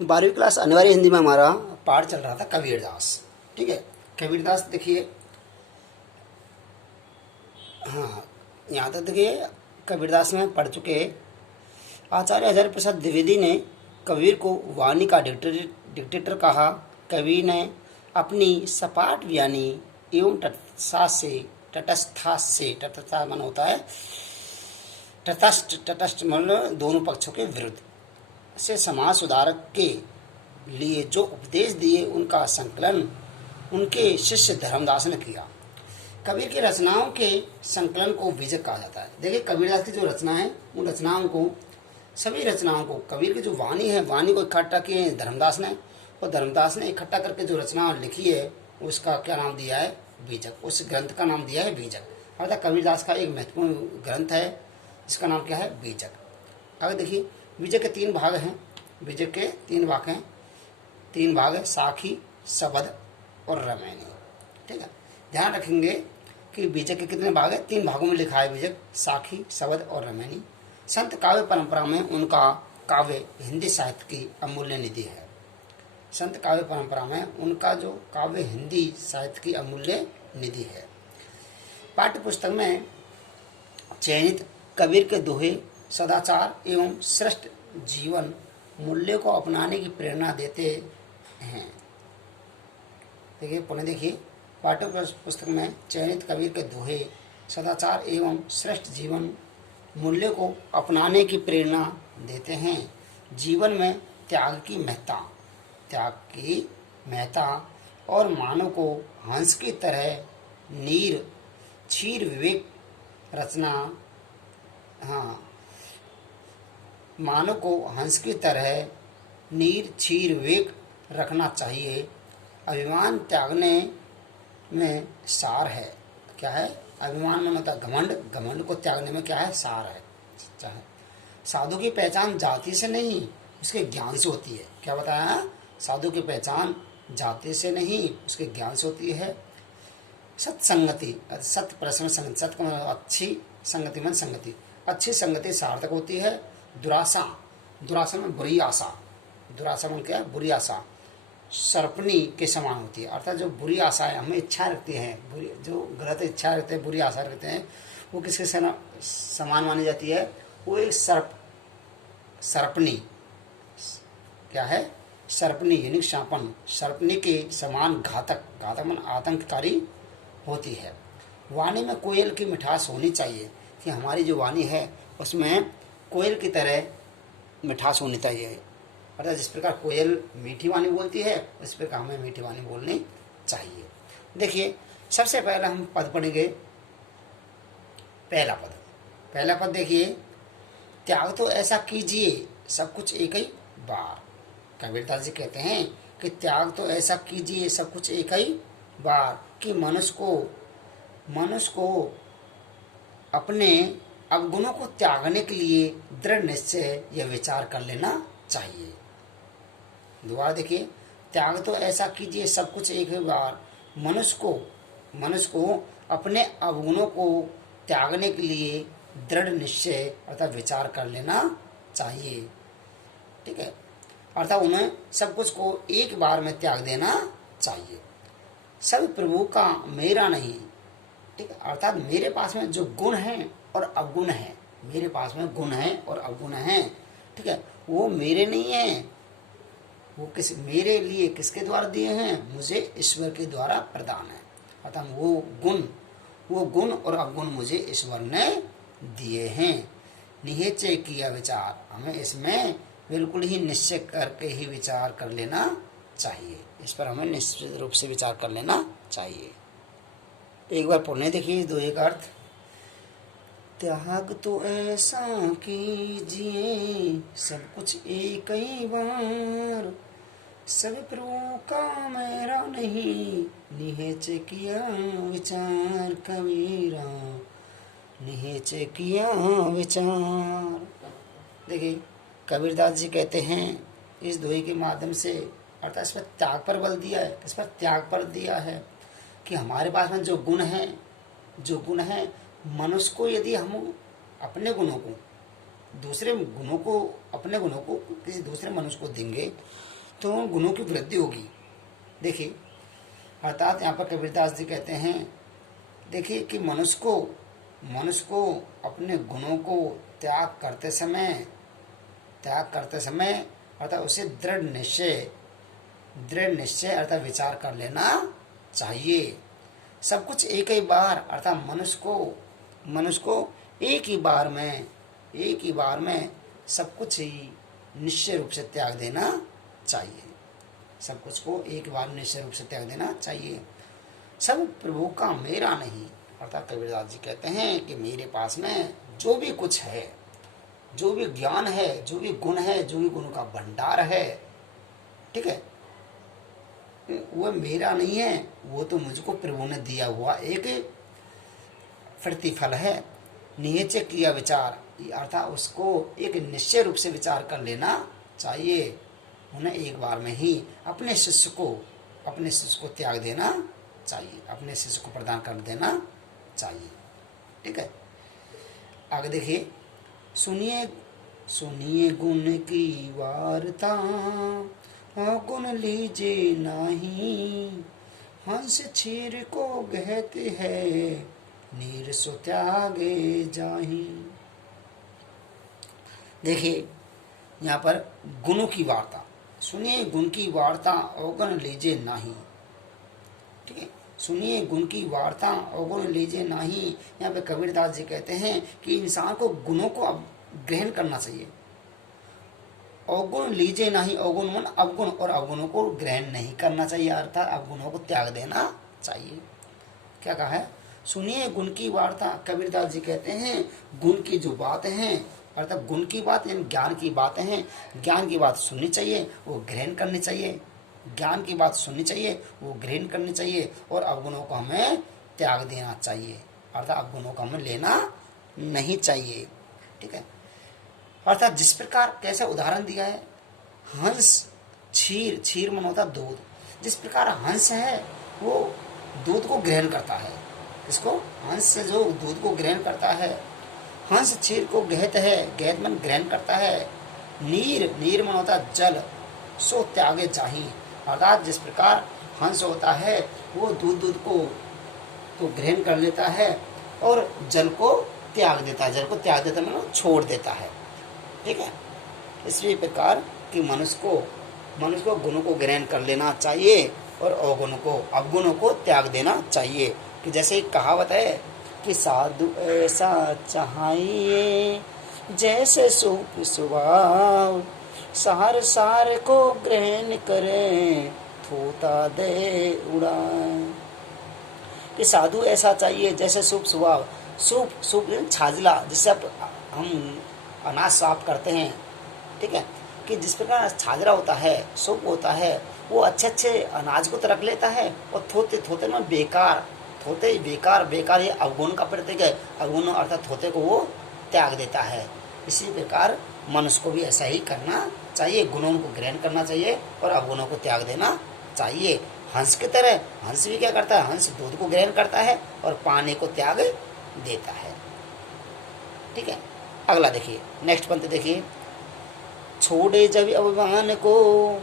12वीं क्लास अनिवार्य हिंदी में हमारा पाठ चल रहा था कबीरदास। ठीक है, कबीरदास देखिए, हाँ यहाँ तक देखिए कबीरदास में पढ़ चुके। आचार्य हजारी प्रसाद द्विवेदी ने कबीर को वाणी का डिक्टेटर कहा। कबीर ने अपनी सपाट व्यानी एवं तटस्था मन होता है तटस्थ मतलब दोनों पक्षों के विरुद्ध से समाज सुधारक के लिए जो उपदेश दिए उनका संकलन उनके शिष्य धर्मदास ने किया। कबीर की रचनाओं के संकलन को बीजक कहा जाता है। देखिए कबीरदास की जो रचना है उन रचनाओं को, सभी रचनाओं को, कबीर की जो वाणी है वाणी को इकट्ठा किए धर्मदास ने, और धर्मदास ने इकट्ठा करके जो रचना लिखी है उसका क्या नाम दिया है? बीजक। उस ग्रंथ का नाम दिया है बीजक। अर्थात कबीरदास का एक महत्वपूर्ण ग्रंथ है, इसका नाम क्या है? बीजक। आगे देखिए, बीजक के 3 भाग हैं। बीजक के 3 भाग हैं, 3 भाग है, साखी, सबद और रमैनी। ठीक है, ध्यान रखेंगे कि बीजक के कितने भाग है? 3 भागों में लिखा है बीजक, साखी, सबद और रमैनी। संत काव्य परंपरा में उनका काव्य हिंदी साहित्य की अमूल्य निधि है। संत काव्य परंपरा में उनका जो काव्य हिंदी साहित्य की अमूल्य निधि है। पाठ्य पुस्तक में चयनित कबीर के दोहे सदाचार एवं श्रेष्ठ जीवन मूल्य को अपनाने की प्रेरणा देते हैं। देखिए पुनः देखिए, पाठ्य पुस्तक में चयनित कबीर के दोहे सदाचार एवं श्रेष्ठ जीवन मूल्य को अपनाने की प्रेरणा देते हैं। जीवन में त्याग की महत्ता और मानव को हंस की तरह नीर क्षीर विवेक रचना, मानव को हंस की तरह नीर क्षीर विवेक रखना चाहिए। अभिमान त्यागने में सार है। क्या है? अभिमान में मतलब घमंड, घमंड को त्यागने में क्या है? सार है। चाहे साधु की पहचान जाति से नहीं उसके ज्ञान से होती है। क्या बताया? साधु की पहचान जाति से नहीं उसके ज्ञान से होती है। सत्संगति, सत्य प्रसन्न संगति, सत्य का अच्छी संगति मन संगति, अच्छी संगति सार्थक होती है। दुराशा, दुराशा में बुरी आशा, दुराशा में क्या है? बुरी आशा सर्पणी के समान होती है। अर्थात जो बुरी आशाएं हमें इच्छा रखती हैं, बुरी जो गलत इच्छा रखते हैं, बुरी आशा रखते हैं, वो किसके समान मानी जाती है? वो एक सर्पणी, क्या है? सर्पणी यानी शापन, सर्पणी के समान घातक, घातक मन आतंककारी होती है। वाणी में कोयल की मिठास होनी चाहिए कि हमारी जो वाणी है उसमें कोयल की तरह मिठास होनी चाहिए। अर्थात जिस प्रकार कोयल मीठी वाणी बोलती है उस प्रकार हमें मीठी वाणी बोलनी चाहिए। देखिए सबसे पहला हम पद पढ़ेंगे, पहला पद देखिए, त्याग तो ऐसा कीजिए सब कुछ एक ही बार। कबीरदास जी कहते हैं कि त्याग तो ऐसा कीजिए सब कुछ एक ही बार कि मनुष्य को अपने अवगुणों को त्यागने के लिए दृढ़ निश्चय या विचार कर लेना चाहिए। दोबारा देखिए, त्याग तो ऐसा कीजिए सब कुछ एक ही बार, मनुष्य को अपने अवगुणों को त्यागने के लिए दृढ़ निश्चय अर्थात विचार कर लेना चाहिए। ठीक है, अर्थात उन्हें सब कुछ को एक बार में त्याग देना चाहिए। सब प्रभु का मेरा नहीं। ठीक है, अर्थात मेरे पास में जो गुण हैं और अवगुण हैं, मेरे पास में गुण हैं और अवगुण हैं, ठीक है, वो मेरे नहीं हैं, वो मेरे लिए किसके द्वारा दिए हैं? मुझे ईश्वर के द्वारा प्रदान है। अर्थात वो गुण और अवगुण मुझे ईश्वर ने दिए हैं। निश्चय किया विचार, हमें इसमें बिल्कुल ही निश्चय करके ही विचार कर लेना चाहिए। इस पर हमें निश्चित रूप से विचार कर लेना चाहिए। एक बार पढ़ने देखिए दो एक अर्थ। त्याग तो ऐसा कीजिए सब कुछ एक ही बार, सब प्रभु का मेरा नहीं, निश्चय किया विचार कबीरा, निश्चय किया विचार। देखिए कबीरदास जी कहते हैं इस दोहे के माध्यम से, अर्थात इस पर त्याग पर बल दिया है। इस पर त्याग पर दिया है कि हमारे पास में जो गुण है मनुष्य को यदि हम अपने गुणों को दूसरे गुणों को, अपने गुणों को किसी दूसरे मनुष्य को देंगे तो उन गुणों की वृद्धि होगी। देखिए, अर्थात यहाँ पर कबीरदास जी कहते हैं, देखिए कि मनुष्य को अपने गुणों को त्याग करते समय अर्थात उसे दृढ़ निश्चय अर्थात विचार कर लेना चाहिए। सब कुछ एक ही बार अर्थात मनुष्य को एक ही बार में सब कुछ ही निश्चय रूप से त्याग देना चाहिए। सब कुछ को एक बार निश्चय रूप से त्याग देना चाहिए। सब प्रभु का, मेरा नहीं। अर्थात कबीरदास जी कहते हैं कि मेरे पास में जो भी कुछ है, जो भी ज्ञान है, जो भी गुण है, जो भी गुणों का भंडार है, ठीक है, वह मेरा नहीं है, वो तो मुझको प्रभु ने दिया हुआ एक प्रतिफल है। निश्चय किया विचार अर्थात उसको एक निश्चय रूप से विचार कर लेना चाहिए। उन्हें एक बार में ही अपने शिष्य को त्याग देना चाहिए, अपने शिष्य को प्रदान कर देना चाहिए। ठीक है, आगे देखिए, सुनिए गुण की वार्ता, गुण लीजे नहीं, हंस क्षीर को कहते हैं, नीर सो त्यागे जाहि। देखिए यहाँ पर गुणों की वार्ता, सुनिए गुण की वार्ता अवगुण लीजे नाही। ठीक है, सुनिए गुण की वार्ता अवगुण लीजे नाही। यहाँ पे कबीरदास जी कहते हैं कि इंसान को गुणों को ग्रहण करना चाहिए। अवगुण लीजे नहीं, अवगुण मन अवगुण, और अवगुणों को ग्रहण नहीं करना चाहिए, अर्थात अवगुणों को त्याग देना चाहिए। क्या कहा है? सुनिए गुण की वार्ता। कबीरदास जी कहते हैं गुण की जो बातें हैं, अर्थात गुण की बात यानी ज्ञान की बातें हैं, ज्ञान की बात सुननी चाहिए, वो ग्रहण करनी चाहिए। ज्ञान की बात सुननी चाहिए, वो ग्रहण करनी चाहिए, और अवगुणों को हमें त्याग देना चाहिए, अर्थात अवगुणों को हमें लेना नहीं चाहिए। ठीक है, अर्थात जिस प्रकार, कैसा उदाहरण दिया है, हंस क्षीर मन होता दूध। जिस प्रकार हंस है वो दूध को ग्रहण करता है, इसको हंस जो दूध को ग्रहण करता है, हंस क्षीर को गहत है, गहत मन ग्रहण करता है। नीर मन होता जल, सो त्यागे जाहि। अर्थात जिस प्रकार हंस होता है वो दूध को तो ग्रहण कर लेता है और जल को त्याग देता है, मतलब छोड़ देता है। ठीक है, इसी प्रकार कि मनुष्य को गुणों को ग्रहण कर लेना चाहिए और अवगुणों को त्याग देना चाहिए। कि जैसे एक कहावत है कि साधु ऐसा चाहिए जैसे सूप स्वभाव, सार को ग्रहण करे, थोता दे उड़ाए। कि साधु ऐसा चाहिए जैसे सूप स्वभाव, सूप छाजला, जिससे हम अनाज साफ करते हैं। ठीक है, कि जिस प्रकार छाजरा होता है, सूप होता है, वो अच्छे अनाज को तो रख लेता है और थोते में बेकार ये अवगुण का प्रतीक है। अवगुण अर्थात थोते को वो त्याग देता है। इसी प्रकार मनुष्य को भी ऐसा ही करना चाहिए, गुणों को ग्रहण करना चाहिए और अवगुणों को त्याग देना चाहिए। हंस की तरह हंस भी क्या करता है, हंस दूध को ग्रहण करता है और पानी को त्याग देता है। ठीक है, अगला देखिए, नेक्स्ट पंक्ति देखिए, छोड़े जब अभिमान को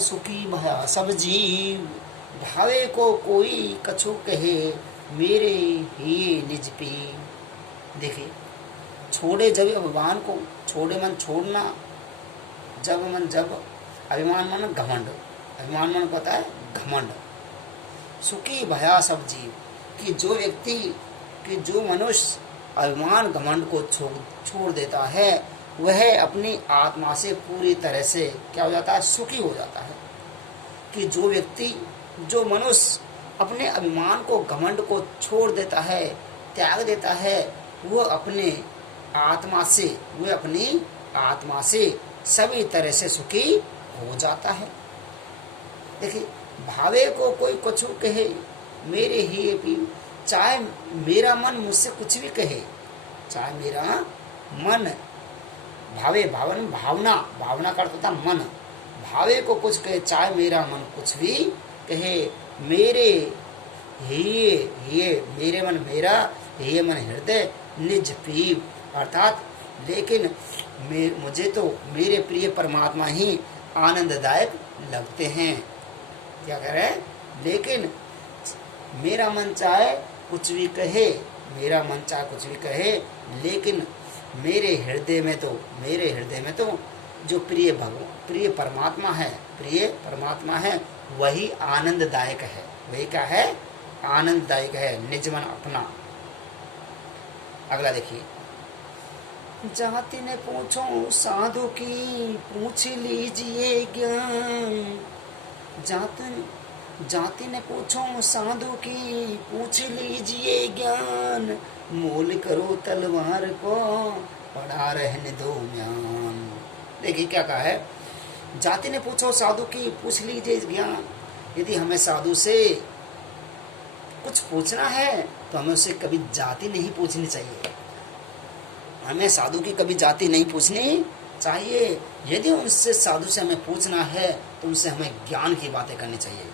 सुखी भया सब जीव, भावे को कोई कछु कहे, मेरे ही निज पी। देखिए, छोड़े जब अभिमान को, छोड़े मन छोड़ना, जब अभिमान मन घमंड, अभिमान मन पता है घमंड, सुखी भया सब जीव। कि जो मनुष्य अभिमान घमंड को छोड़ देता है वह अपनी आत्मा से पूरी तरह से क्या हो जाता है, सुखी हो जाता है। कि जो मनुष्य अपने अभिमान को, घमंड को छोड़ देता है, त्याग देता है, वह अपनी आत्मा से सभी तरह से सुखी हो जाता है। देखिए, भावे को कोई कुछ कहे, मेरे ही पी। चाहे मेरा मन मुझसे कुछ भी कहे, चाहे मेरा मन, भावना का अर्थ होता मन, भावे को कुछ कहे, चाहे मेरा मन कुछ भी कहे, मेरे मन मेरा, ये मन हृदय, निज पीव अर्थात लेकिन मुझे तो मेरे प्रिय परमात्मा ही आनंददायक लगते हैं। क्या कह रहे हैं? लेकिन मेरा मन चाहे कुछ भी कहे, मेरा मन चाहे कुछ भी कहे, लेकिन मेरे हृदय में तो जो प्रिय परमात्मा है वही आनंददायक है। वही क्या है? आनंददायक है। निज मन अपना। अगला देखिए, जाति ने पूछो साधु की पूछ लीजिए ज्ञान। जाति ने पूछो साधु की पूछ लीजिए ज्ञान। मोल करो तलवार को पड़ा रहने दो म्यान। देखिए क्या कहा है, जाति ने पूछो साधु की पूछ लीजिए ज्ञान। यदि हमें साधु से कुछ पूछना है तो हमें उससे कभी जाति नहीं पूछनी चाहिए। हमें साधु की कभी जाति नहीं पूछनी चाहिए। यदि उनसे साधु से हमें पूछना है तो उनसे हमें ज्ञान की बातें करनी चाहिए।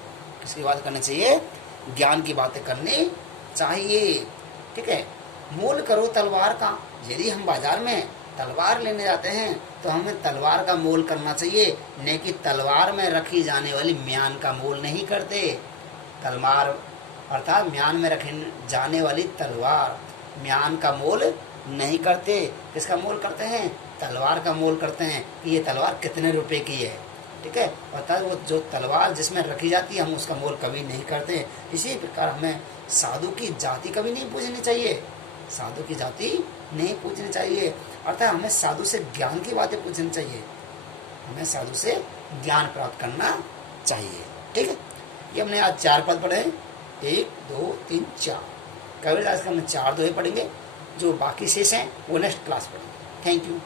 किसकी बात करनी चाहिए? ज्ञान की बातें करनी चाहिए। ठीक है। मोल करो तलवार का। यदि हम बाजार में तलवार लेने जाते हैं तो हमें तलवार का मोल करना चाहिए, नहीं कि तलवार में रखी जाने वाली म्यान का मोल नहीं करते। तलवार अर्थात म्यान में रखी जाने वाली तलवार, म्यान का मोल नहीं करते। किसका मोल करते हैं? तलवार का मोल करते हैं कि ये तलवार कितने रुपए की है। ठीक है। अर्थात वो जो तलवार जिसमें रखी जाती है हम उसका मोल कभी नहीं करते। इसी प्रकार हमें साधु की जाति कभी नहीं पूछनी चाहिए। साधु की जाति नहीं पूछनी चाहिए। अर्थात हमें साधु से ज्ञान की बातें पूछनी चाहिए। हमें साधु से ज्ञान प्राप्त करना चाहिए। ठीक है। ये हमने आज 4 पद पढ़े। 1 2 3 4। कबीरदास का हमने 4 दोहे पढ़ेंगे। जो बाकी शेष हैं वो नेक्स्ट क्लास पढ़ेंगे। Thank you.